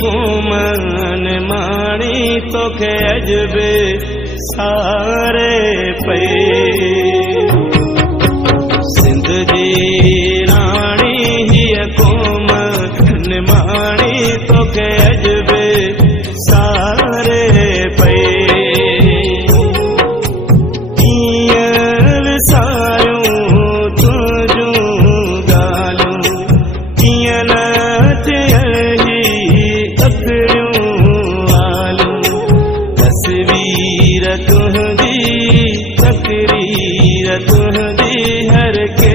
कुमन माणी तोखे अजबे सारे पे सिंध जी राणी हीअ कुमन माणी तोखे अजबे सारे पे तुहदी हर के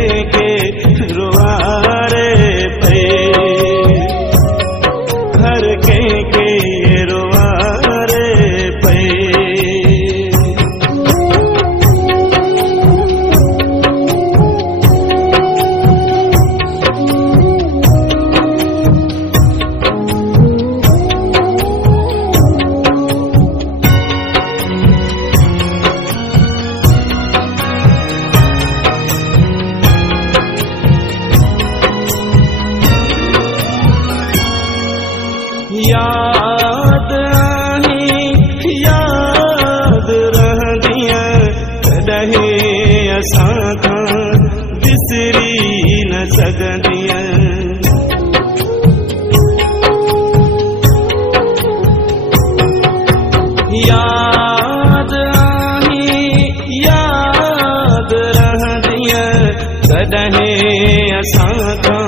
रुआरे पे हर के रुआरे पे याद रहंदियां कॾहिं असां खां विसरी न सघंदियां याद रहंदियां कॾहिं असां खां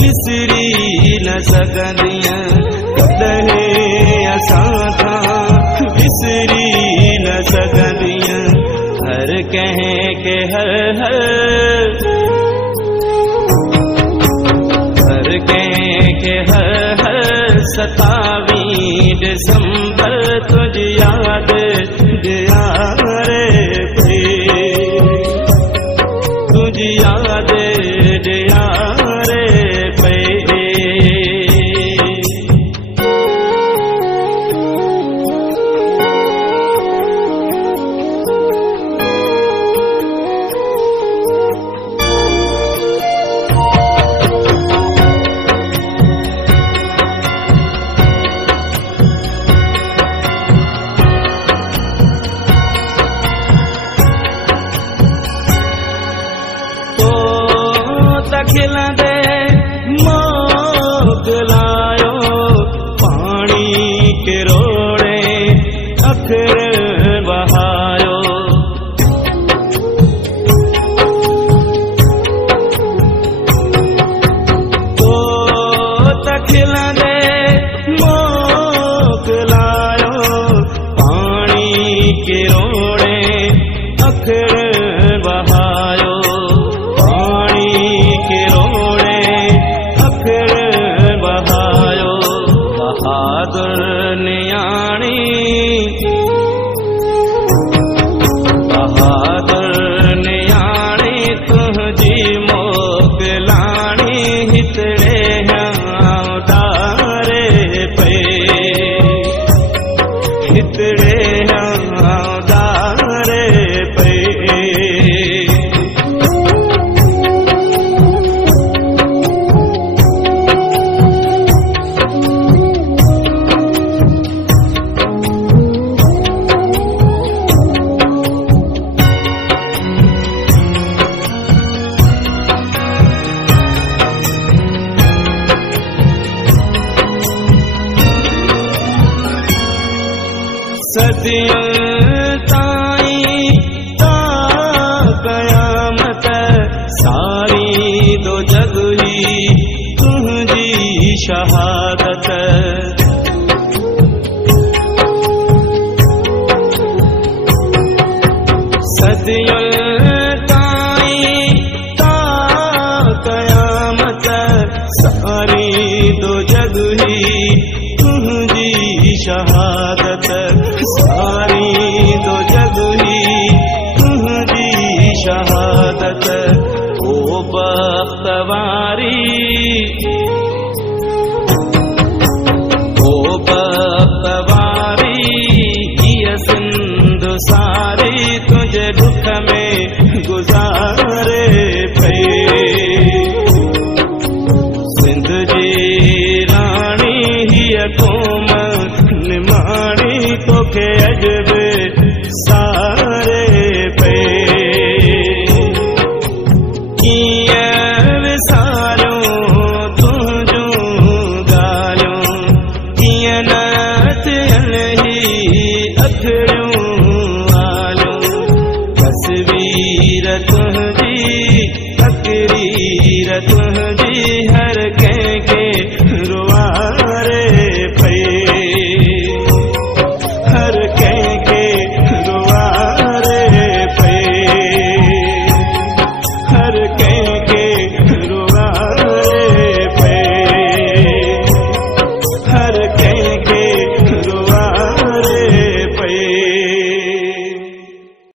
विसरी न सघंदियां असां खां विसरी न सघंदियां हर कंहिं के हर कंहिं के हर 27 दिसंबर तुझी याद ॾियारे पे तुझी याद ॾियारे पे खिलंदे मोकिलायो पाणी किरोड़े अखर बहायो तो खिलंदे मोकिलायो पाणी किरोड़े अखर बहायो बहादुर न्याणी तुझी मोकिलाणी हितड़े डारे पे हितड़े डारे पे सदियों ताईं ता क़यामत सारी दो जग ही तुझी शहादत सदियों ताईं ता क़यामत सारी दो जग ही तुझी शहादत सारी दो जग ही तुझी शहादत ओ बख्तवारी घड़ियूं आलियूं तस्वीर तुंहिंजी तकरीर तुंहिंजी